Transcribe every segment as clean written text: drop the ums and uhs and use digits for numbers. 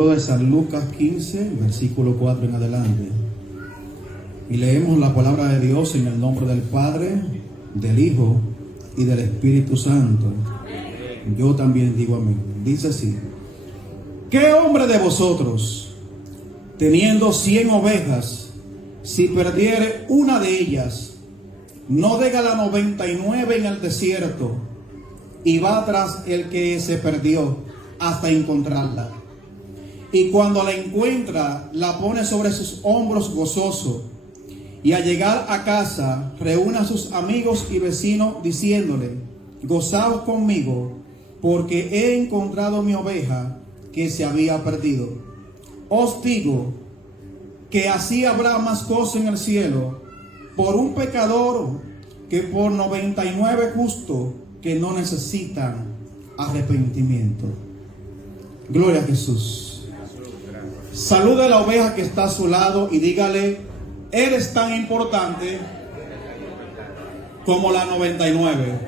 De San Lucas 15, versículo 4 en adelante. Y leemos la palabra de Dios en el nombre del Padre, del Hijo y del Espíritu Santo. Yo también digo amén. Dice así: ¿qué hombre de vosotros, teniendo 100 ovejas, si perdiere una de ellas, no deja la 99 en el desierto y va tras el que se perdió hasta encontrarla? Y cuando la encuentra, la pone sobre sus hombros gozoso. Y al llegar a casa, reúne a sus amigos y vecinos diciéndole: gozaos conmigo, porque he encontrado mi oveja que se había perdido. Os digo que así habrá más gozo en el cielo por un pecador que por 99 justos que no necesitan arrepentimiento. Gloria a Jesús. Salude a la oveja que está a su lado y dígale: eres tan importante como la 99.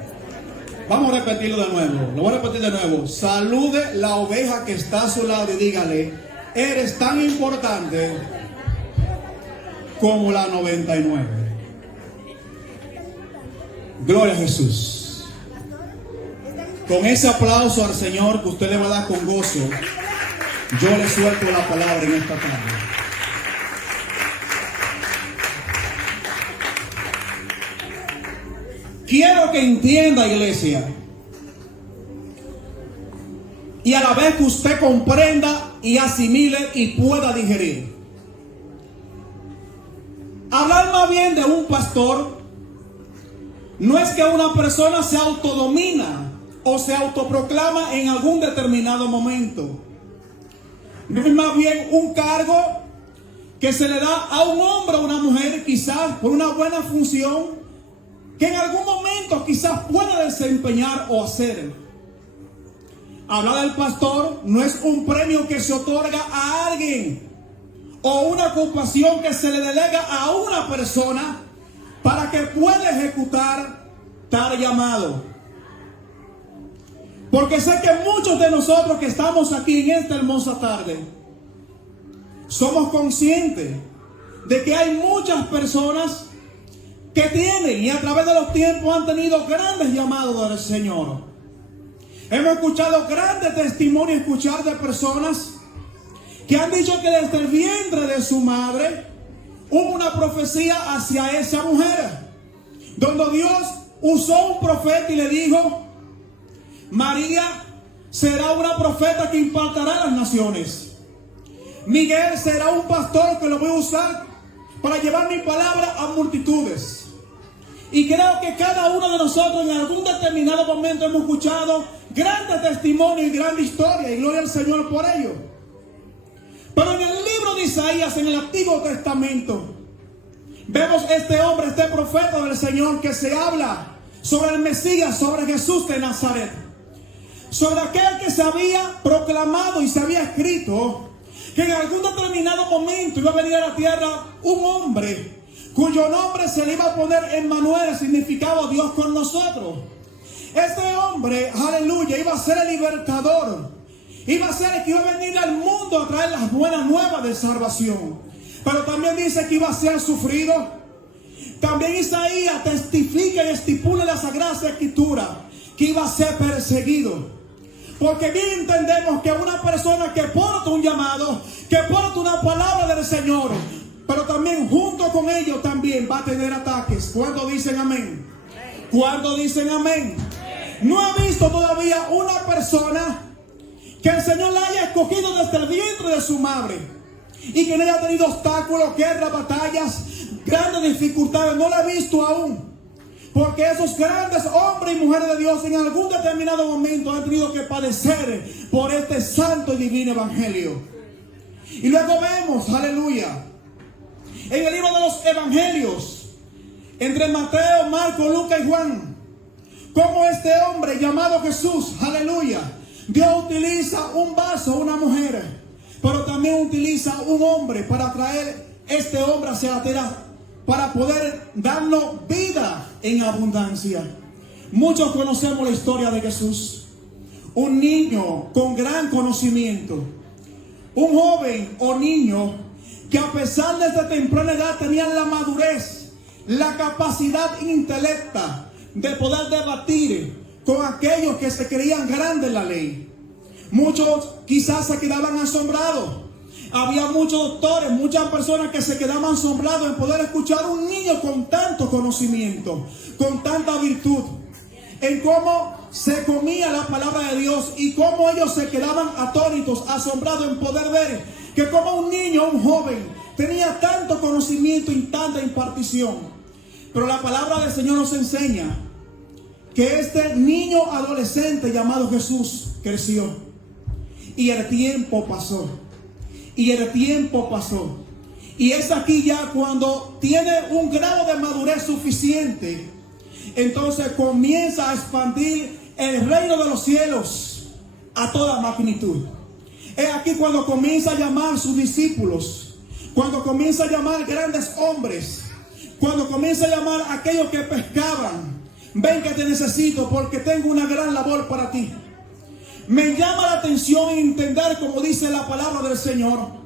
Vamos a repetirlo de nuevo. Lo voy a repetir de nuevo. Salude la oveja que está a su lado y dígale: eres tan importante como la 99. Gloria a Jesús. Con ese aplauso al Señor que usted le va a dar con gozo, yo le suelto la palabra en esta tarde. Quiero que entienda, iglesia, y a la vez que usted comprenda y asimile y pueda digerir. Hablar más bien de un pastor no es que una persona se autodomina o se autoproclama en algún determinado momento. No es más bien un cargo que se le da a un hombre o a una mujer, quizás por una buena función que en algún momento quizás pueda desempeñar o hacer. Hablar del pastor no es un premio que se otorga a alguien o una ocupación que se le delega a una persona para que pueda ejecutar tal llamado. Porque sé que muchos de nosotros que estamos aquí en esta hermosa tarde somos conscientes de que hay muchas personas que tienen y a través de los tiempos han tenido grandes llamados del Señor. Hemos escuchado grandes testimonios, escuchar de personas que han dicho que desde el vientre de su madre hubo una profecía hacia esa mujer, donde Dios usó un profeta y le dijo: María será una profeta que impactará a las naciones. Miguel será un pastor que lo voy a usar para llevar mi palabra a multitudes. Y creo que cada uno de nosotros en algún determinado momento hemos escuchado grandes testimonios y grande historia, y gloria al Señor por ello. Pero en el libro de Isaías, en el Antiguo Testamento, vemos este hombre, este profeta del Señor, que se habla sobre el Mesías, sobre Jesús de Nazaret, sobre aquel que se había proclamado y se había escrito que en algún determinado momento iba a venir a la tierra un hombre cuyo nombre se le iba a poner Emmanuel, significado Dios con nosotros. Este hombre, aleluya, iba a ser el libertador, iba a ser el que iba a venir al mundo a traer las buenas nuevas de salvación. Pero también dice que iba a ser sufrido. También Isaías testifica y estipula en la Sagrada Escritura que iba a ser perseguido. Porque bien entendemos que una persona que porta un llamado, que porta una palabra del Señor, pero también junto con ellos también va a tener ataques. ¿Cuándo dicen amén? ¿Cuándo dicen amén? No he visto todavía una persona que el Señor la haya escogido desde el vientre de su madre y que no haya tenido obstáculos, guerras, batallas, grandes dificultades. No la he visto aún. Porque esos grandes hombres y mujeres de Dios en algún determinado momento han tenido que padecer por este santo y divino evangelio. Y luego vemos, aleluya, en el libro de los evangelios, entre Mateo, Marcos, Lucas y Juan, cómo este hombre llamado Jesús, aleluya, Dios utiliza un vaso, una mujer, pero también utiliza un hombre para traer este hombre hacia la tierra, para poder darnos vida en abundancia. Muchos conocemos la historia de Jesús, un niño con gran conocimiento, un joven o niño que a pesar de esta temprana edad tenían la madurez, la capacidad intelecta de poder debatir con aquellos que se creían grandes en la ley. Muchos quizás se quedaban asombrados. Había muchos doctores, muchas personas que se quedaban asombrados en poder escuchar a un niño con tanto conocimiento, con tanta virtud, en cómo se comía la palabra de Dios y cómo ellos se quedaban atónitos, asombrados en poder ver que como un niño, un joven, tenía tanto conocimiento y tanta impartición. Pero la palabra del Señor nos enseña que este niño adolescente llamado Jesús creció y el tiempo pasó. Y el tiempo pasó. Y es aquí ya cuando tiene un grado de madurez suficiente, entonces comienza a expandir el reino de los cielos a toda magnitud. Es aquí cuando comienza a llamar a sus discípulos, cuando comienza a llamar grandes hombres, cuando comienza a llamar a aquellos que pescaban. Ven que te necesito porque tengo una gran labor para ti. Me llama la atención entender como dice la palabra del Señor.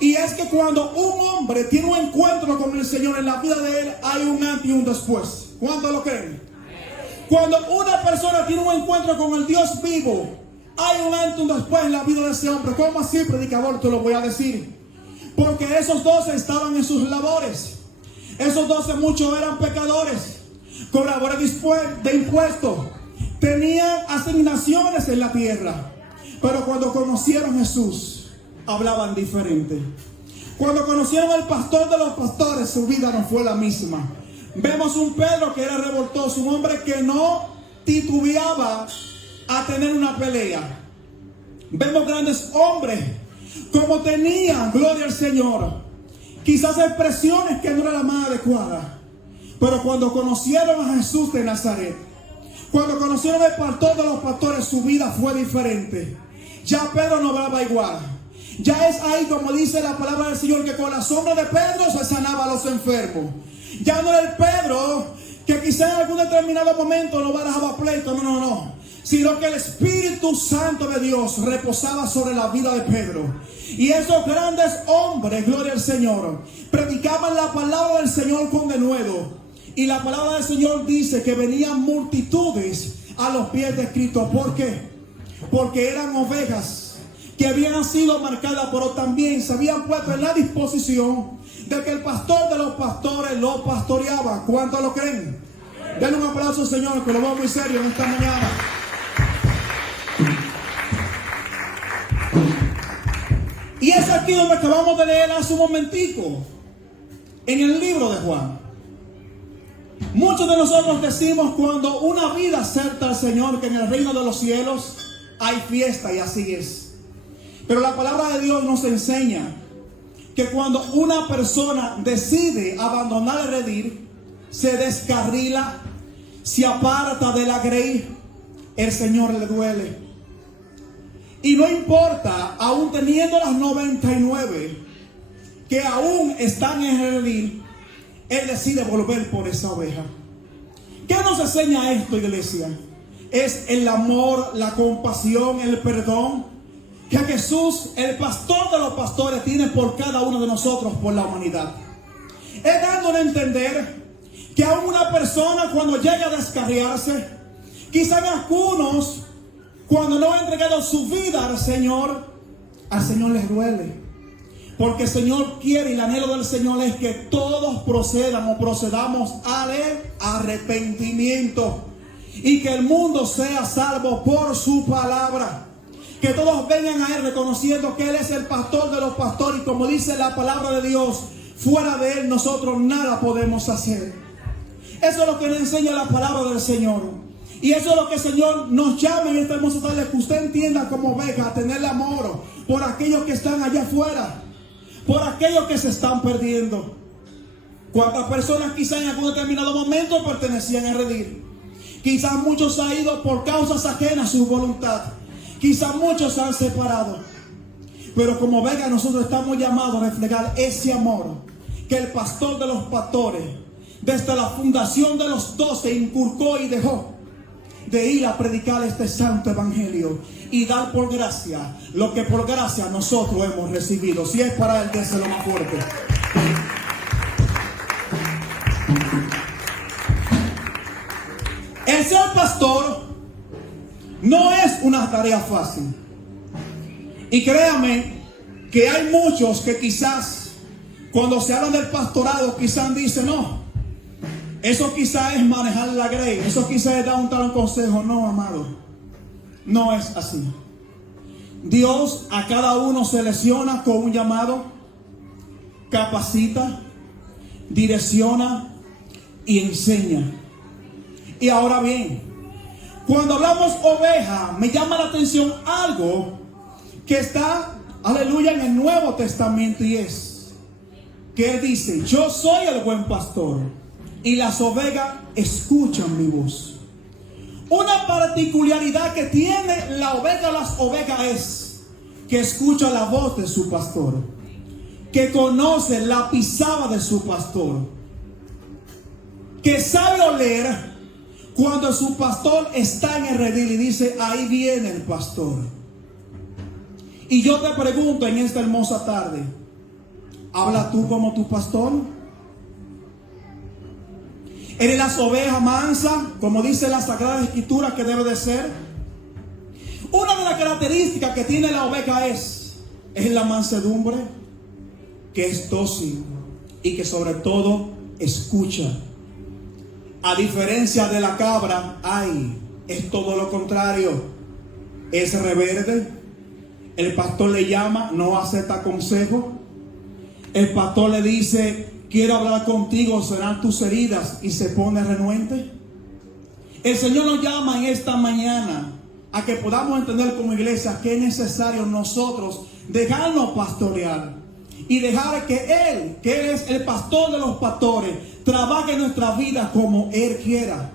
Y es que cuando un hombre tiene un encuentro con el Señor en la vida de él, hay un antes y un después. ¿Cuántos lo creen? Cuando una persona tiene un encuentro con el Dios vivo, hay un antes y un después en la vida de ese hombre. ¿Cómo así, predicador? Te lo voy a decir. Porque esos 12 estaban en sus labores. Esos 12 muchos eran pecadores, cobradores de impuestos. Tenían asignaciones en la tierra, pero cuando conocieron a Jesús, hablaban diferente. Cuando conocieron al pastor de los pastores, su vida no fue la misma. Vemos un Pedro que era revoltoso, un hombre que no titubeaba a tener una pelea. Vemos grandes hombres como tenían, gloria al Señor, quizás expresiones que no eran la más adecuada, pero cuando conocieron a Jesús de Nazaret, cuando conocieron al pastor de los pastores, su vida fue diferente. Ya Pedro no hablaba igual. Ya es ahí como dice la palabra del Señor, que con la sombra de Pedro se sanaba a los enfermos. Ya no era el Pedro que quizá en algún determinado momento no dejaba pleito, no, sino que el Espíritu Santo de Dios reposaba sobre la vida de Pedro. Y esos grandes hombres, gloria al Señor, predicaban la palabra del Señor con denuedo. Y la palabra del Señor dice que venían multitudes a los pies de Cristo. ¿Por qué? Porque eran ovejas que habían sido marcadas, pero también se habían puesto en la disposición de que el pastor de los pastores lo pastoreaba. ¿Cuántos lo creen? Denle un aplauso al Señor, que lo veo muy serio en esta mañana. Y es aquí donde acabamos de leer hace un momentico, en el libro de Juan. Muchos de nosotros decimos cuando una vida acepta al Señor que en el reino de los cielos hay fiesta, y así es. Pero la palabra de Dios nos enseña que cuando una persona decide abandonar el redil, se descarrila, se aparta de la grey, el Señor le duele. Y no importa, aún teniendo las 99 que aún están en el redil, Él decide volver por esa oveja. ¿Qué nos enseña esto, iglesia? Es el amor, la compasión, el perdón que Jesús, el pastor de los pastores, tiene por cada uno de nosotros, por la humanidad. Es dándole a entender que a una persona cuando llega a descarriarse, quizás algunos cuando no han entregado su vida al Señor les duele. Porque el Señor quiere, y el anhelo del Señor es que todos procedamos al arrepentimiento. Y que el mundo sea salvo por su palabra. Que todos vengan a Él reconociendo que Él es el pastor de los pastores. Y como dice la palabra de Dios, fuera de Él nosotros nada podemos hacer. Eso es lo que nos enseña la palabra del Señor. Y eso es lo que el Señor nos llama en esta hermosa tarde. Que usted entienda como oveja, a tener amor por aquellos que están allá afuera, por aquellos que se están perdiendo. ¿Cuántas personas quizás en algún determinado momento pertenecían al redil? Quizás muchos han ido por causas ajenas a su voluntad. Quizás muchos se han separado. Pero como ovejas nosotros estamos llamados a reflejar ese amor que el pastor de los pastores, desde la fundación de los 12, inculcó y dejó. de ir a predicar este santo evangelio y dar por gracia lo que por gracia nosotros hemos recibido. Si es para él, déselo más fuerte. El ser pastor no es una tarea fácil. Y créame que hay muchos que quizás cuando se habla del pastorado quizás dicen, no, eso quizás es manejar la grey, eso quizás es dar un tal consejo. No, amado, no es así. Dios a cada uno selecciona con un llamado, capacita, direcciona y enseña. Y ahora bien, cuando hablamos oveja, me llama la atención algo que está, aleluya, en el Nuevo Testamento, y es que él dice, yo soy el buen pastor y las ovejas escuchan mi voz. Una particularidad que tiene la oveja, las ovejas, es que escucha la voz de su pastor, que conoce la pisada de su pastor, que sabe oler cuando su pastor está en el redil y dice, ahí viene el pastor. Y yo te pregunto en esta hermosa tarde, ¿habla tú como tu pastor? ¿Eres las ovejas mansas, como dice la Sagrada Escritura que debe de ser? Una de las características que tiene la oveja es la mansedumbre, que es dócil y que sobre todo escucha. A diferencia de la cabra, es todo lo contrario. Es rebelde. El pastor le llama, no acepta consejo. El pastor le dice, quiero hablar contigo, serán tus heridas, y se pone renuente. El Señor nos llama en esta mañana a que podamos entender como iglesia que es necesario nosotros dejarnos pastorear y dejar que Él, que Él es el pastor de los pastores, trabaje en nuestra vida como Él quiera.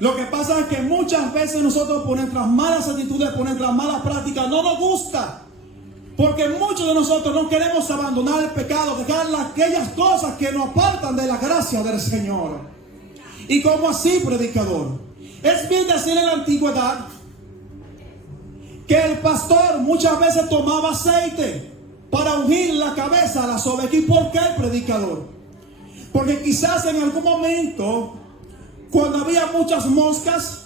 Lo que pasa es que muchas veces nosotros por nuestras malas actitudes, por nuestras malas prácticas, no nos gusta. Porque muchos de nosotros no queremos abandonar el pecado, dejar aquellas cosas que nos apartan de la gracia del Señor. Y como así, predicador, es bien decir en la antigüedad que el pastor muchas veces tomaba aceite para ungir la cabeza a las ovejas. ¿Y por qué, predicador? Porque quizás en algún momento, cuando había muchas moscas,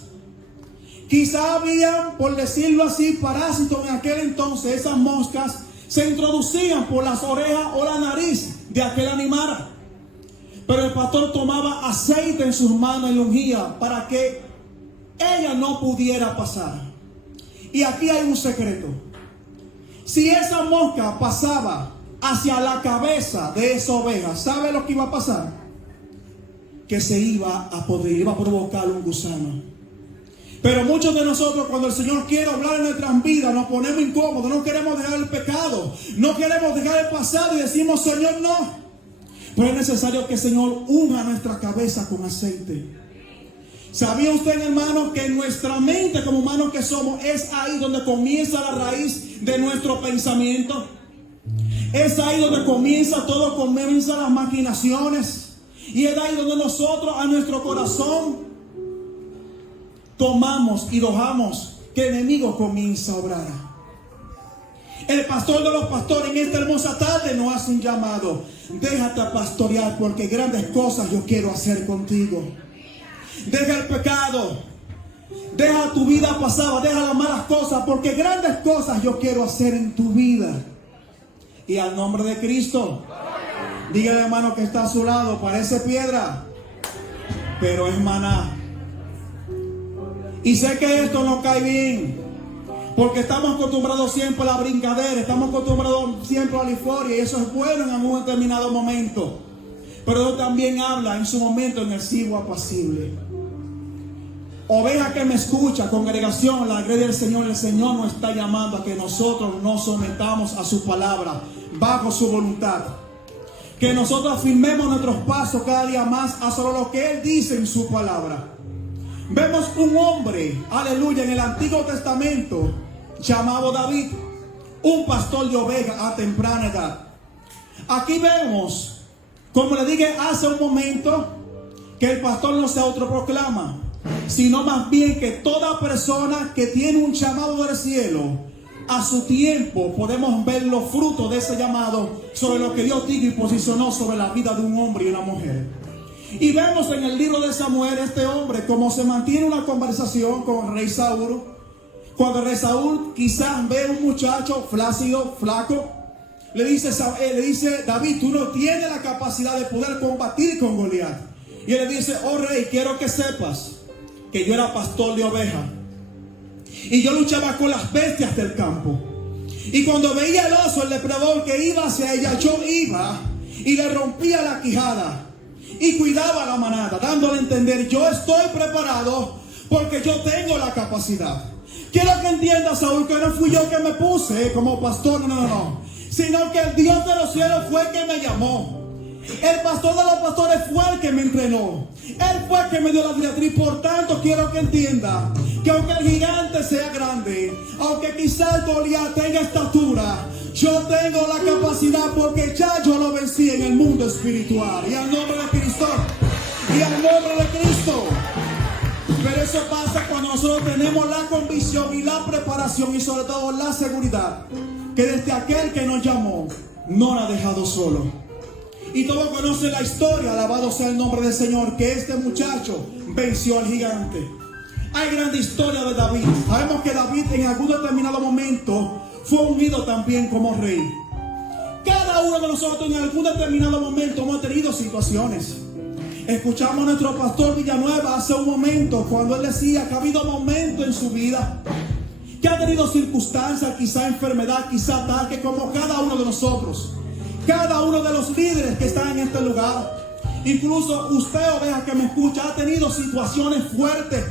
quizá había, por decirlo así, parásitos en aquel entonces. Esas moscas se introducían por las orejas o la nariz de aquel animal. Pero el pastor tomaba aceite en sus manos y lo ungía para que ella no pudiera pasar. Y aquí hay un secreto. Si esa mosca pasaba hacia la cabeza de esa oveja, ¿sabe lo que iba a pasar? Que se iba a podrir, iba a provocar un gusano. Pero muchos de nosotros, cuando el Señor quiere hablar en nuestras vidas, nos ponemos incómodos, no queremos dejar el pecado, no queremos dejar el pasado y decimos, Señor, no. Pero es necesario que el Señor unja nuestra cabeza con aceite. ¿Sabía usted, hermano, que en nuestra mente como humanos que somos, es ahí donde comienza la raíz de nuestro pensamiento? Es ahí donde comienza todo, comienzan las maquinaciones. Y es ahí donde nosotros a nuestro corazón tomamos y dejamos que el enemigo comience a obrar. El pastor de los pastores en esta hermosa tarde nos hace un llamado. Déjate pastorear porque grandes cosas yo quiero hacer contigo. Deja el pecado, deja tu vida pasada, deja las malas cosas, porque grandes cosas yo quiero hacer en tu vida. Y al nombre de Cristo, dígale, hermano, que está a su lado, parece piedra, pero es maná. Y sé que esto no cae bien, porque estamos acostumbrados siempre a la brincadera, estamos acostumbrados siempre a la euforia, y eso es bueno en algún determinado momento. Pero Dios también habla en su momento en el silbo apacible. Oveja que me escucha, congregación, la iglesia del Señor, el Señor nos está llamando a que nosotros nos sometamos a su palabra, bajo su voluntad. Que nosotros afirmemos nuestros pasos cada día más a sobre lo que Él dice en su palabra. Vemos un hombre, aleluya, en el Antiguo Testamento, llamado David, un pastor de ovejas a temprana edad. Aquí vemos, como le dije hace un momento, que el pastor no se autoproclama. sino más bien que toda persona que tiene un llamado del cielo, a su tiempo podemos ver los frutos de ese llamado sobre lo que Dios dijo y posicionó sobre la vida de un hombre y una mujer. Y vemos en el libro de Samuel este hombre como se mantiene una conversación con el rey Saúl. Cuando el rey Saúl quizás ve a un muchacho flácido, flaco, le dice David, tú no tienes la capacidad de poder combatir con Goliat. Y él le dice, oh rey, quiero que sepas que yo era pastor de ovejas y yo luchaba con las bestias del campo. Y cuando veía el oso, el depredador que iba hacia ella, yo iba y le rompía la quijada y cuidaba la manada, dándole a entender, yo estoy preparado porque yo tengo la capacidad. Quiero que entienda, Saúl, que no fui yo que me puse como pastor, no, sino que el Dios de los cielos fue el que me llamó. El pastor de los pastores fue el que me entrenó. Él fue el que me dio la directriz. Por tanto, quiero que entienda que aunque el gigante sea grande, aunque quizás Goliat tenga estatura, yo tengo la capacidad porque ya yo lo vencí en el mundo espiritual. Y al nombre de Cristo. Y al nombre de Cristo. Pero eso pasa cuando nosotros tenemos la convicción y la preparación y sobre todo la seguridad que desde aquel que nos llamó no nos ha dejado solo. Y todos conocen la historia, alabado sea el nombre del Señor, que este muchacho venció al gigante. Hay grande historia de David. Sabemos que David en algún determinado momento fue ungido también como rey. Cada uno de nosotros en algún determinado momento hemos tenido situaciones. Escuchamos a nuestro pastor Villanueva hace un momento cuando él decía que ha habido momentos en su vida que ha tenido circunstancias, quizá enfermedad, quizá ataque, como cada uno de nosotros. Cada uno de los líderes que están en este lugar, incluso usted, oveja que me escucha, ha tenido situaciones fuertes,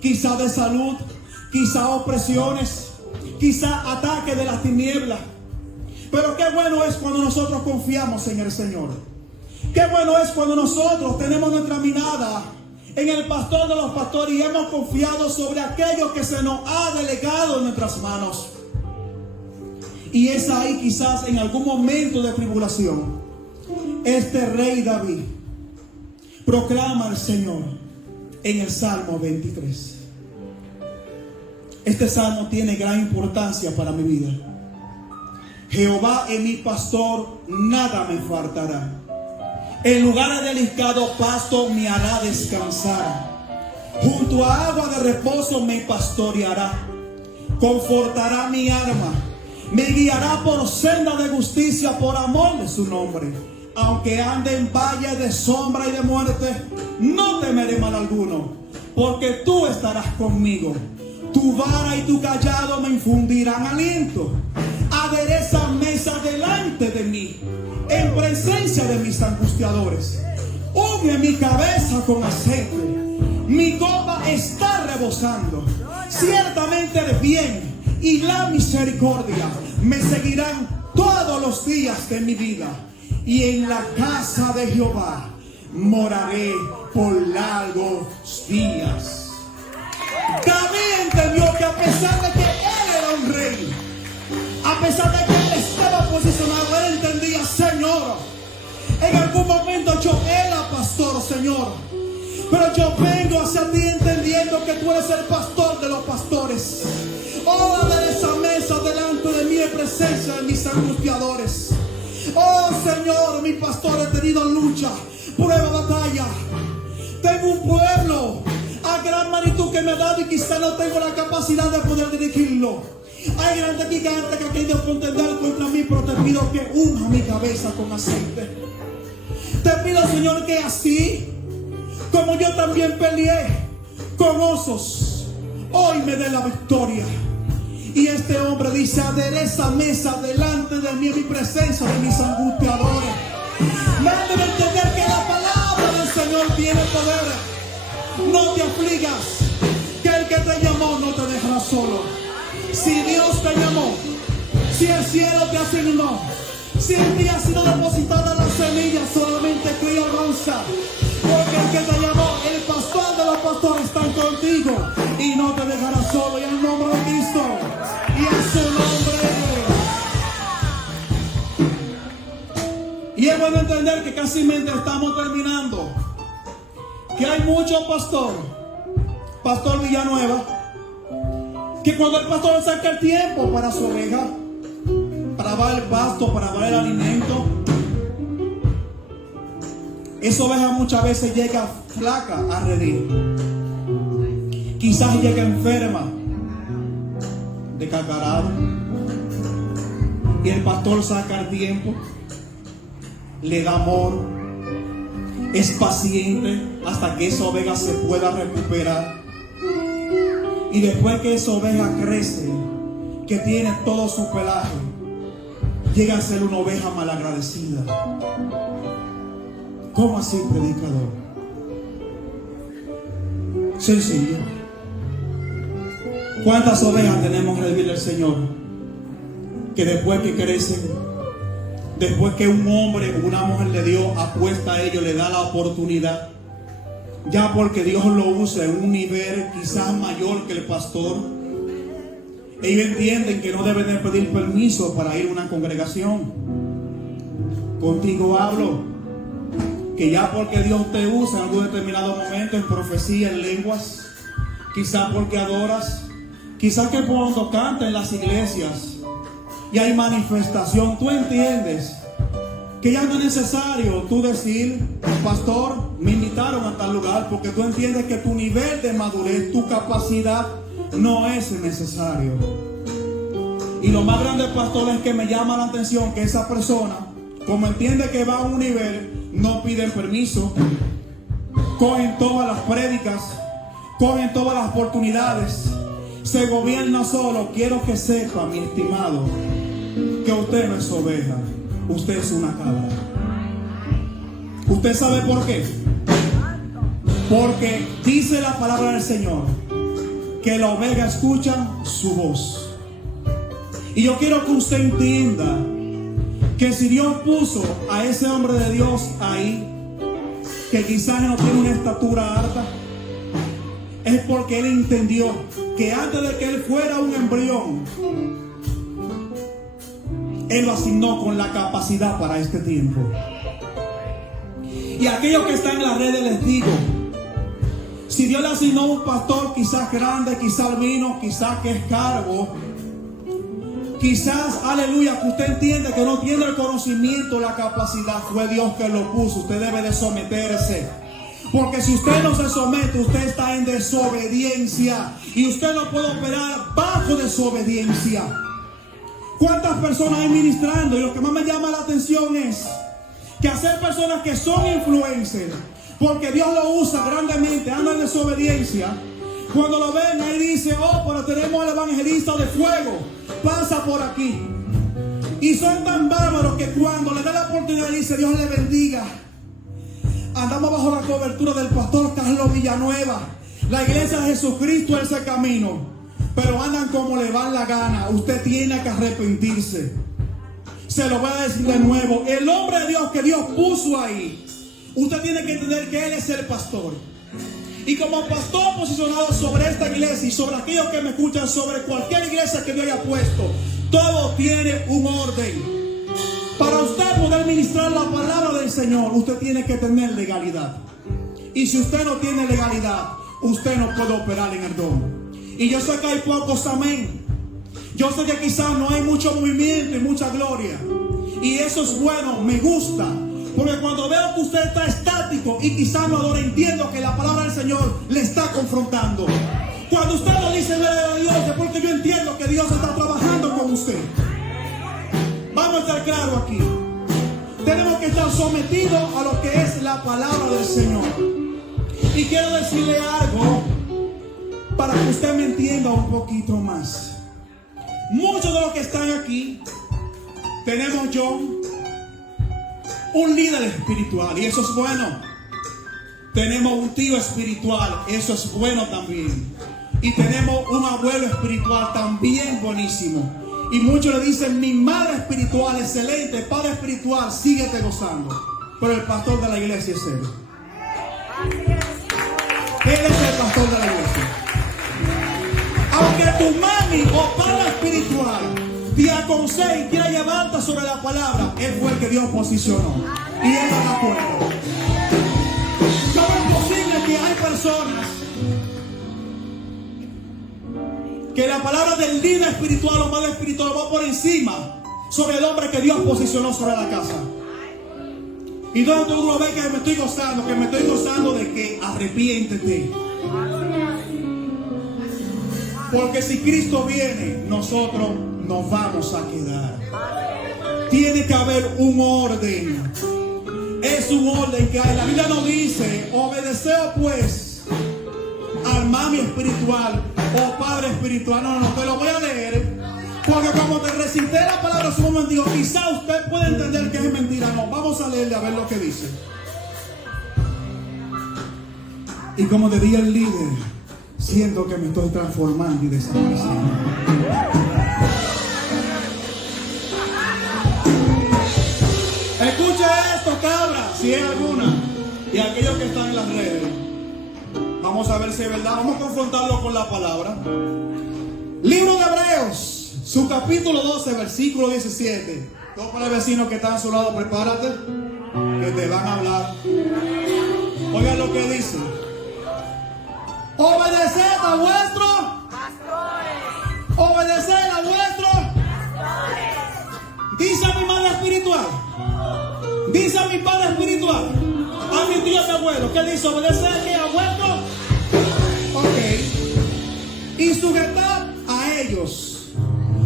quizá de salud, quizá opresiones, quizá ataques de las tinieblas. Pero qué bueno es cuando nosotros confiamos en el Señor. Qué bueno es cuando nosotros tenemos nuestra mirada en el pastor de los pastores y hemos confiado sobre aquello que se nos ha delegado en nuestras manos. Y es ahí quizás en algún momento de tribulación, este rey David proclama al Señor en el Salmo 23. Este salmo tiene gran importancia para mi vida. Jehová es mi pastor, nada me faltará. En lugares de delicado pasto me hará descansar. Junto a agua de reposo me pastoreará. Confortará mi alma. Me guiará por senda de justicia por amor de su nombre. Aunque ande en valle de sombra y de muerte, no temeré mal alguno, porque tú estarás conmigo. Tu vara y tu callado me infundirán aliento. Adereza mesa delante de mí, en presencia de mis angustiadores. Unge mi cabeza con aceite, mi copa está rebosando. Ciertamente el bien y la misericordia me seguirán todos los días de mi vida, y en la casa de Jehová moraré por largos días. David entendió que a pesar de que él era un rey, a pesar de que él estaba posicionado, él entendía, Señor, en algún momento yo era pastor, Señor, pero yo vengo hacia ti entendiendo que tú eres el pastor de los pastores. Oh, de esa mesa delante de mí en presencia de mis angustiadores. Oh, Señor, mi pastor, he tenido lucha, prueba, batalla. Tengo un pueblo a gran magnitud que me ha dado y quizá no tengo la capacidad de poder dirigirlo. Hay grandes gigantes que han querido contender contra mí, pero te pido que unja mi cabeza con aceite. Te pido, Señor, que así como yo también peleé con osos, hoy me dé la victoria. Y este hombre dice, adereza mesa delante de mí en mi presencia de mis angustiadores. Mándeme entender que la palabra del Señor tiene poder. No te afligas, que el que te llamó no te dejará solo. Si Dios te llamó, si el cielo te asignó, si en ti ha sido depositada la semilla, solamente cree y avanza. Porque el que te llamó, el pastor de los pastores, están contigo y no te dejará solo. Y en el nombre de Cristo y en su nombre. Y es bueno entender que casi estamos terminando, que hay muchos pastores Pastor Villanueva, que cuando el pastor saca el tiempo para su oveja, para dar el pasto, para dar el alimento, esa oveja muchas veces llega flaca a redil. Quizás llega enferma de catarata. Y el pastor saca el tiempo, le da amor, es paciente hasta que esa oveja se pueda recuperar. Y después que esa oveja crece, que tiene todo su pelaje, llega a ser una oveja malagradecida. ¿Cómo así, predicador? Sencillo. ¿Cuántas ovejas tenemos en el redil del Señor? Que después que crecen, después que un hombre o una mujer de Dios apuesta a ellos, le da la oportunidad, ya porque Dios lo usa en un nivel quizás mayor que el pastor, ellos entienden que no deben de pedir permiso para ir a una congregación. Contigo hablo, que ya porque Dios te usa en algún determinado momento en profecía, en lenguas, quizás porque adoras, quizás que cuando cantas en las iglesias y hay manifestación, tú entiendes que ya no es necesario tú decir, pastor, me invitaron a tal lugar, porque tú entiendes que tu nivel de madurez, tu capacidad no es necesario. Y lo más grande, pastor, es que me llama la atención que esa persona, como entiende que va a un nivel, no piden permiso, cogen todas las prédicas, cogen todas las oportunidades, se gobierna solo. Quiero que sepa, mi estimado, que usted no es oveja, usted es una cabra. ¿Usted sabe por qué? Porque dice la palabra del Señor que la oveja escucha su voz. Y yo quiero que usted entienda que si Dios puso a ese hombre de Dios ahí, que quizás no tiene una estatura alta, es porque él entendió que antes de que él fuera un embrión, él lo asignó con la capacidad para este tiempo. Y aquellos que están en las redes les digo, si Dios le asignó un pastor quizás grande, quizás albino, quizás que es calvo, quizás, aleluya, que usted entiende que no tiene el conocimiento, la capacidad, fue Dios que lo puso. Usted debe de someterse, porque si usted no se somete, usted está en desobediencia, y usted no puede operar bajo desobediencia. ¿Cuántas personas hay ministrando? Y lo que más me llama la atención es que hacer personas que son influencers, porque Dios lo usa grandemente, andan en desobediencia. Cuando lo ven ahí dice, oh, pero tenemos al evangelista de fuego, pasa por aquí. Y son tan bárbaros que cuando le da la oportunidad dice, Dios le bendiga. Andamos bajo la cobertura del pastor Carlos Villanueva. La iglesia de Jesucristo es ese camino. Pero andan como le va la gana. Usted tiene que arrepentirse. Se lo voy a decir de nuevo. El hombre de Dios que Dios puso ahí, usted tiene que entender que Él es el pastor. Y como pastor posicionado sobre esta iglesia y sobre aquellos que me escuchan, sobre cualquier iglesia que Dios haya puesto, todo tiene un orden. Para usted poder ministrar la palabra del Señor, usted tiene que tener legalidad. Y si usted no tiene legalidad, usted no puede operar en el don. Y yo sé que hay pocos amén. Yo sé que quizás no hay mucho movimiento y mucha gloria. Y eso es bueno, me gusta. Porque cuando veo que usted está estático y quizás no adora, entiendo que la palabra del Señor le está confrontando. Cuando usted lo dice de Dios, es porque yo entiendo que Dios está trabajando con usted. Vamos a estar claros aquí. Tenemos que estar sometidos a lo que es la palabra del Señor. Y quiero decirle algo para que usted me entienda un poquito más. Muchos de los que están aquí, tenemos un líder espiritual, y eso es bueno. Tenemos un tío espiritual, eso es bueno también. Y tenemos un abuelo espiritual también buenísimo. Y muchos le dicen, mi madre espiritual, excelente, padre espiritual, síguete gozando. Pero el pastor de la iglesia es él. Él es el pastor de la iglesia. Aunque tu mami o padre espiritual te aconseje y quiera llevarte sobre la palabra, él fue el que Dios posicionó. Y él está de acuerdo. ¿Cómo es posible que hay personas que la palabra del líder espiritual o madre espiritual va por encima sobre el hombre que Dios posicionó sobre la casa. Y donde uno ve que me estoy gozando de que arrepiéntete. Porque si Cristo viene, nosotros nos vamos a quedar. Tiene que haber un orden. Es un orden que hay. La Biblia nos dice: obedeceo pues al mami espiritual o padre espiritual. No, te lo voy a leer. Porque como te recité la palabra hace un momento, quizá usted puede entender que es mentira. No, vamos a leerle a ver lo que dice. Y como te dije el líder, siento que me estoy transformando y desapareciendo. Escuche esto, cabra, si es alguna, y aquellos que están en las redes. Vamos a ver si es verdad. Vamos a confrontarlo con la palabra. Libro de Hebreos, su capítulo 12, versículo 17. Todos para el vecino que está a su lado, prepárate, que te van a hablar. Oigan lo que dice: obedeced a vuestros pastores. Obedeced a vuestros pastores. Dice a mi madre espiritual. Dice a mi padre espiritual. A mi tío y abuelo. ¿Qué dice? Obedeced a vuestros. Ok. Y sujetad a ellos,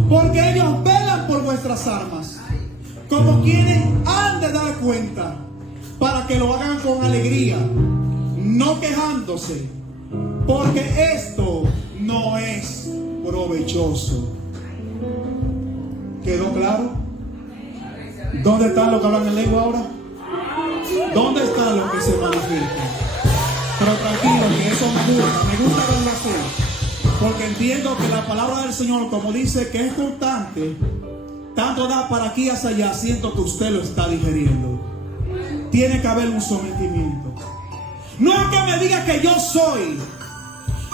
porque ellos velan por vuestras armas, como quienes han de dar cuenta, para que lo hagan con alegría, no quejándose, porque esto no es provechoso. ¿Quedó claro? ¿Dónde están los que hablan en lengua ahora? ¿Dónde están los que se manifiestan? Pero tranquilo, que eso me gusta verlo así, porque entiendo que la palabra del Señor, como dice que es constante, tanto da para aquí hacia allá, siento que usted lo está digeriendo. Tiene que haber un sometimiento. No es que me diga que yo soy,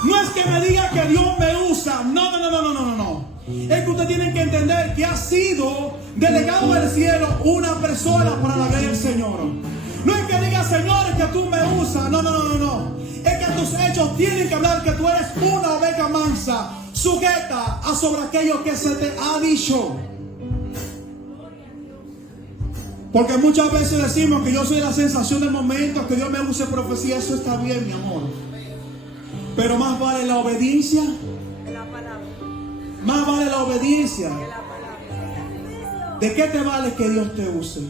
no es que me diga que Dios me usa, no. Es que usted tiene que entender que ha sido delegado del cielo una persona para la gloria del Señor. No es que diga: Señor, es que tú me usas, no. Es que tus hechos tienen que hablar que tú eres una oveja mansa, sujeta a sobre aquello que se te ha dicho. Porque muchas veces decimos que yo soy la sensación del momento, que Dios me use profecía. Eso está bien, mi amor, pero más vale la obediencia. Más vale la obediencia. ¿De qué te vale que Dios te use?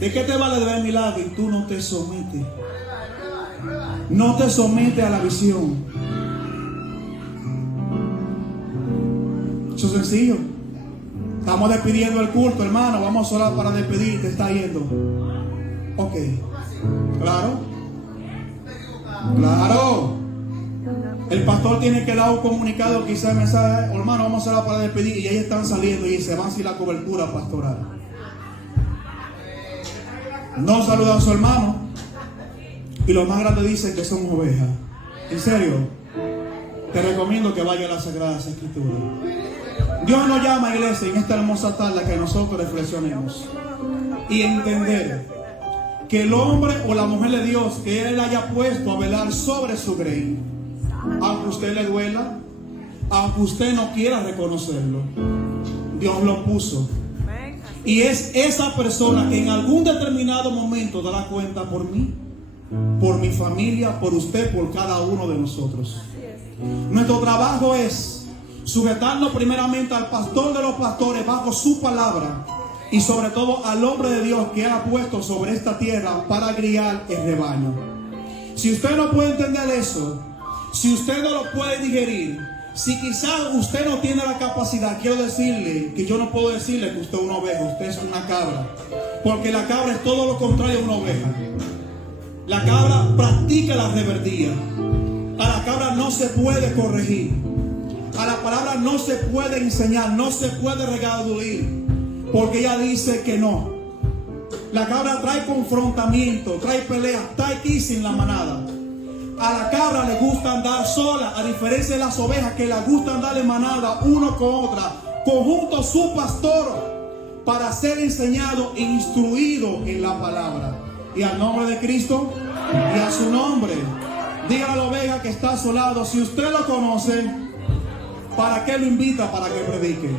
¿De qué te vale de ver milagro y tú no te sometes? No te sometes a la visión. Eso es sencillo. Estamos despidiendo el culto, hermano. Vamos a orar para despedir. Te está yendo. Ok. Claro. El pastor tiene que dar un comunicado, quizás el mensaje: hermano, vamos a orar para despedir. Y ellos están saliendo y se van sin la cobertura pastoral. No saludan a su hermano. Y los más grandes dicen que son ovejas. En serio, te recomiendo que vaya a las Sagradas Escrituras. Dios nos llama, iglesia, en esta hermosa tarde, a que nosotros reflexionemos y entender que el hombre o la mujer de Dios que Él haya puesto a velar sobre su grey, aunque a usted le duela, aunque usted no quiera reconocerlo, Dios lo puso. Y es esa persona que en algún determinado momento dará cuenta por mí, por mi familia, por usted, por cada uno de nosotros. Nuestro trabajo es sujetarnos primeramente al pastor de los pastores bajo su palabra, y sobre todo al hombre de Dios que Él ha puesto sobre esta tierra para criar el rebaño. Si usted no puede entender eso, si usted no lo puede digerir, si quizás usted no tiene la capacidad, quiero decirle que yo no puedo decirle que usted es una oveja, usted es una cabra. Porque la cabra es todo lo contrario a una oveja. La cabra practica la rebeldía. A la cabra no se puede corregir. A la palabra no se puede enseñar, no se puede redarguir, porque ella dice que no. La cabra trae confrontamiento, trae peleas, trae quise en la manada. A la cabra le gusta andar sola, a diferencia de las ovejas que le gusta andar de manada, uno con otra, conjunto su pastor, para ser enseñado e instruido en la palabra. Y al nombre de Cristo y a su nombre, dígale a la oveja que está a su lado: si usted lo conoce, ¿para qué lo invita para que predique?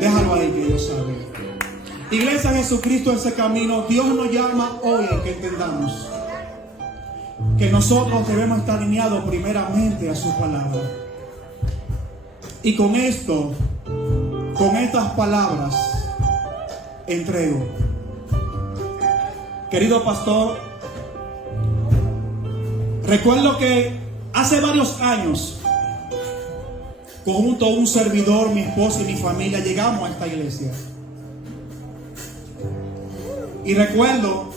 Déjalo ahí, que Dios sabe. Iglesia, Jesucristo es ese camino. Dios nos llama hoy a que entendamos que nosotros debemos estar alineados primeramente a su palabra. Y con esto, con estas palabras, entrego. Querido pastor, recuerdo que hace varios años, junto a un servidor, mi esposa y mi familia, llegamos a esta iglesia. Y recuerdo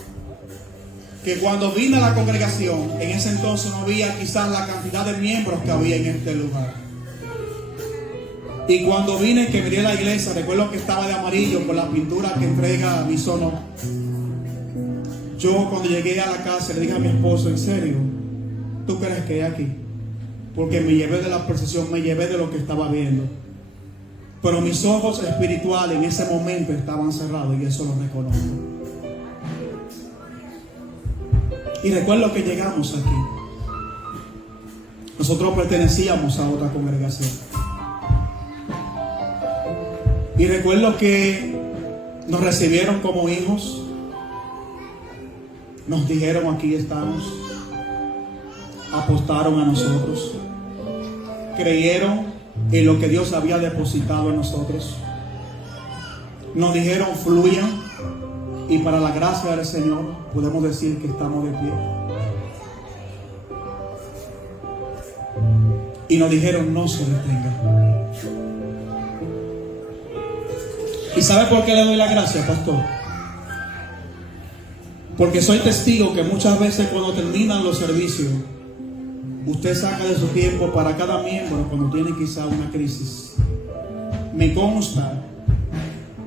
que cuando vine a la congregación, en ese entonces no había quizás la cantidad de miembros que había en este lugar. Y cuando vine, que miré la iglesia, recuerdo que estaba de amarillo por la pintura que entrega mi sono. Yo cuando llegué a la casa le dije a mi esposo, ¿en serio? ¿Tú crees que hay aquí? Porque me llevé de la procesión, me llevé de lo que estaba viendo. Pero mis ojos espirituales en ese momento estaban cerrados y eso lo reconozco. Y recuerdo que llegamos aquí. Nosotros pertenecíamos a otra congregación. Y recuerdo que nos recibieron como hijos. Nos dijeron, aquí estamos. Apostaron a nosotros. Creyeron en lo que Dios había depositado en nosotros. Nos dijeron, fluyan. Y para la gracia del Señor podemos decir que estamos de pie. Y nos dijeron, no se detengan. ¿Y sabe por qué le doy la gracia, pastor? Porque soy testigo que muchas veces cuando terminan los servicios, usted saca de su tiempo para cada miembro cuando tiene quizá una crisis. Me consta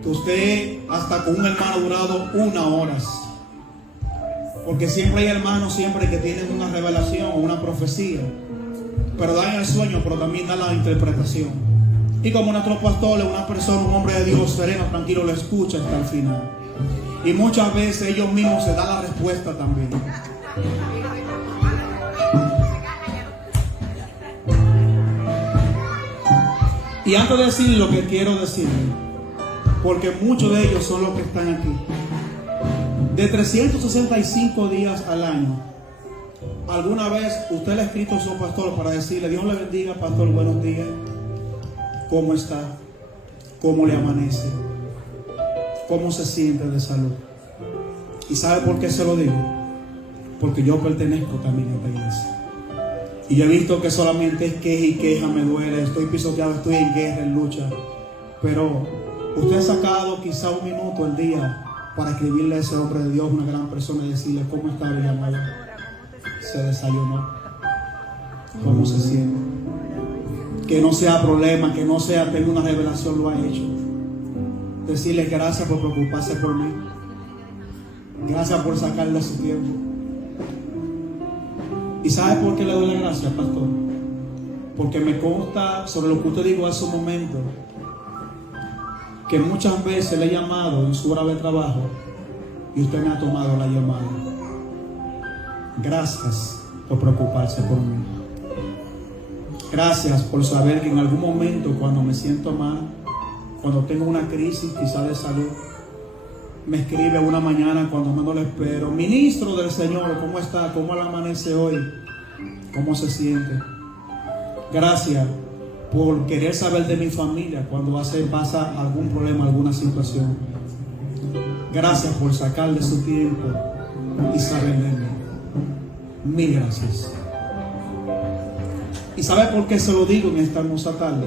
que usted hasta con un hermano ha durado 1 hora. Porque siempre hay hermanos siempre que tienen una revelación o una profecía, pero dan el sueño, pero también dan la interpretación. Y como nuestro pastor es una persona, un hombre de Dios sereno, tranquilo, lo escucha hasta el final. Y muchas veces ellos mismos se dan la respuesta también. Y antes de decir lo que quiero decir, porque muchos de ellos son los que están aquí, de 365 días al año, ¿alguna vez usted le ha escrito a su pastor para decirle, Dios le bendiga, pastor, buenos días? ¿Cómo está? ¿Cómo le amanece? ¿Cómo se siente de salud? ¿Y sabe por qué se lo digo? Porque yo pertenezco también a esta iglesia. Y yo he visto que solamente es queja y queja, me duele, estoy pisoteado, estoy en guerra, en lucha. Pero usted ha sacado quizá 1 minuto al día para escribirle a ese hombre de Dios, una gran persona, y decirle, ¿cómo está el llamado? ¿Se desayunó? ¿Cómo se siente? Que no sea problema, que no sea tenga una revelación, lo ha hecho. Decirle gracias por preocuparse por mí. Gracias por sacarle su tiempo. ¿Y sabe por qué le doy la gracia, pastor? Porque me consta sobre lo que usted dijo hace un momento, que muchas veces le he llamado en su hora de trabajo y usted me ha tomado la llamada. Gracias por preocuparse por mí. Gracias por saber que en algún momento, cuando me siento mal, cuando tengo una crisis quizá de salud, me escribe una mañana cuando menos lo espero, ministro del Señor, ¿cómo está? ¿Cómo le amanece hoy? ¿Cómo se siente? Gracias por querer saber de mi familia cuando pasa algún problema, alguna situación. Gracias por sacarle su tiempo y saber de mí. Mil gracias. ¿Y sabe por qué se lo digo en esta hermosa tarde?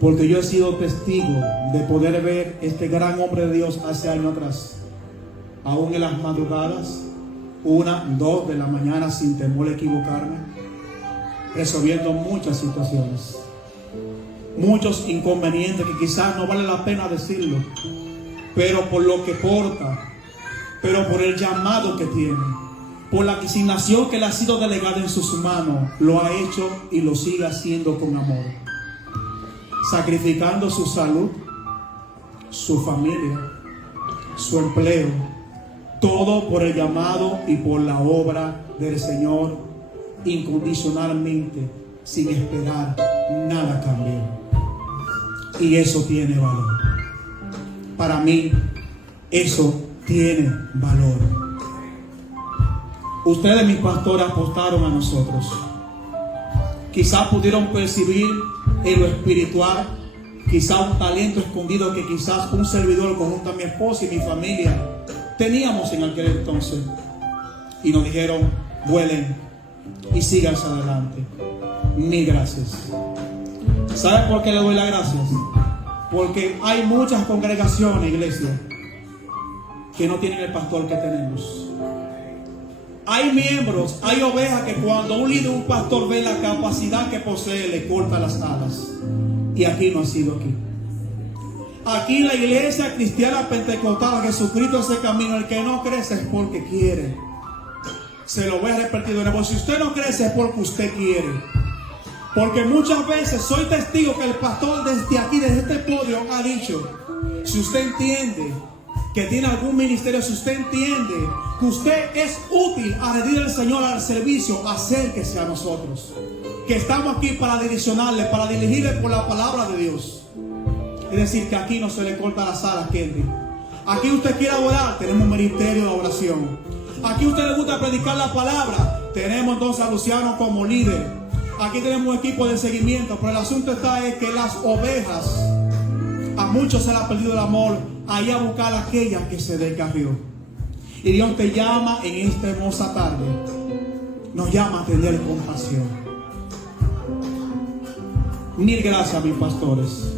Porque yo he sido testigo de poder ver este gran hombre de Dios hace años atrás, aún en las madrugadas, 1, 2 de la mañana, sin temor a equivocarme, resolviendo muchas situaciones, muchos inconvenientes que quizás no vale la pena decirlo, pero por lo que porta, pero por el llamado que tiene, por la asignación que le ha sido delegada en sus manos, lo ha hecho y lo sigue haciendo con amor, sacrificando su salud, su familia, su empleo, todo por el llamado y por la obra del Señor incondicionalmente, sin esperar nada a cambio. Y eso tiene valor. Para mí, eso tiene valor. Ustedes, mis pastores, apostaron a nosotros. Quizás pudieron percibir en lo espiritual, quizás un talento escondido que quizás un servidor conjunto a mi esposa y mi familia teníamos en aquel entonces. Y nos dijeron: vuelen y síganse adelante. Mil gracias. ¿Sabe por qué le doy las gracias? Porque hay muchas congregaciones, iglesia, que no tienen el pastor que tenemos. Hay miembros, hay ovejas que cuando un líder, un pastor ve la capacidad que posee, le corta las alas. Y aquí no ha sido aquí. Aquí la iglesia cristiana pentecostal, Jesucristo es el camino. El que no crece es porque quiere. Se lo voy a repetir de nuevo. Si usted no crece es porque usted quiere. Porque muchas veces soy testigo que el pastor desde aquí, desde este podio, ha dicho: si usted entiende que tiene algún ministerio, si usted entiende que usted es útil a rendir al Señor al servicio, acérquese a nosotros, que estamos aquí para direccionarle, para dirigirle por la palabra de Dios. Es decir, que aquí no se le corta las alas, Kenny. Aquí usted quiere orar, tenemos un ministerio de oración. Aquí usted le gusta predicar la palabra, tenemos entonces a Luciano como líder. Aquí tenemos un equipo de seguimiento, pero el asunto está es que las ovejas, a muchos se les ha perdido el amor, ahí a buscar a aquella que se descarrió. Y Dios te llama en esta hermosa tarde, nos llama a tener compasión. Mil gracias, mis pastores.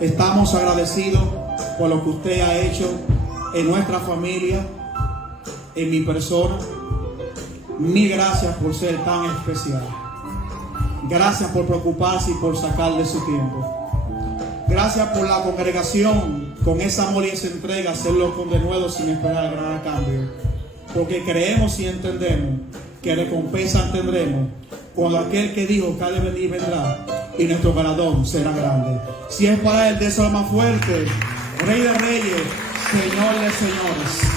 Estamos agradecidos por lo que usted ha hecho en nuestra familia, en mi persona. Mil gracias por ser tan especial. Gracias por preocuparse y por sacarle su tiempo. Gracias por la congregación, con ese amor y esa entrega, hacerlo con denuedo sin esperar nada a cambio. Porque creemos y entendemos que recompensa tendremos cuando aquel que dijo que ha de venir vendrá, y nuestro galardón será grande. Si es para él, de eso más fuerte. Rey de reyes, Señor de señores.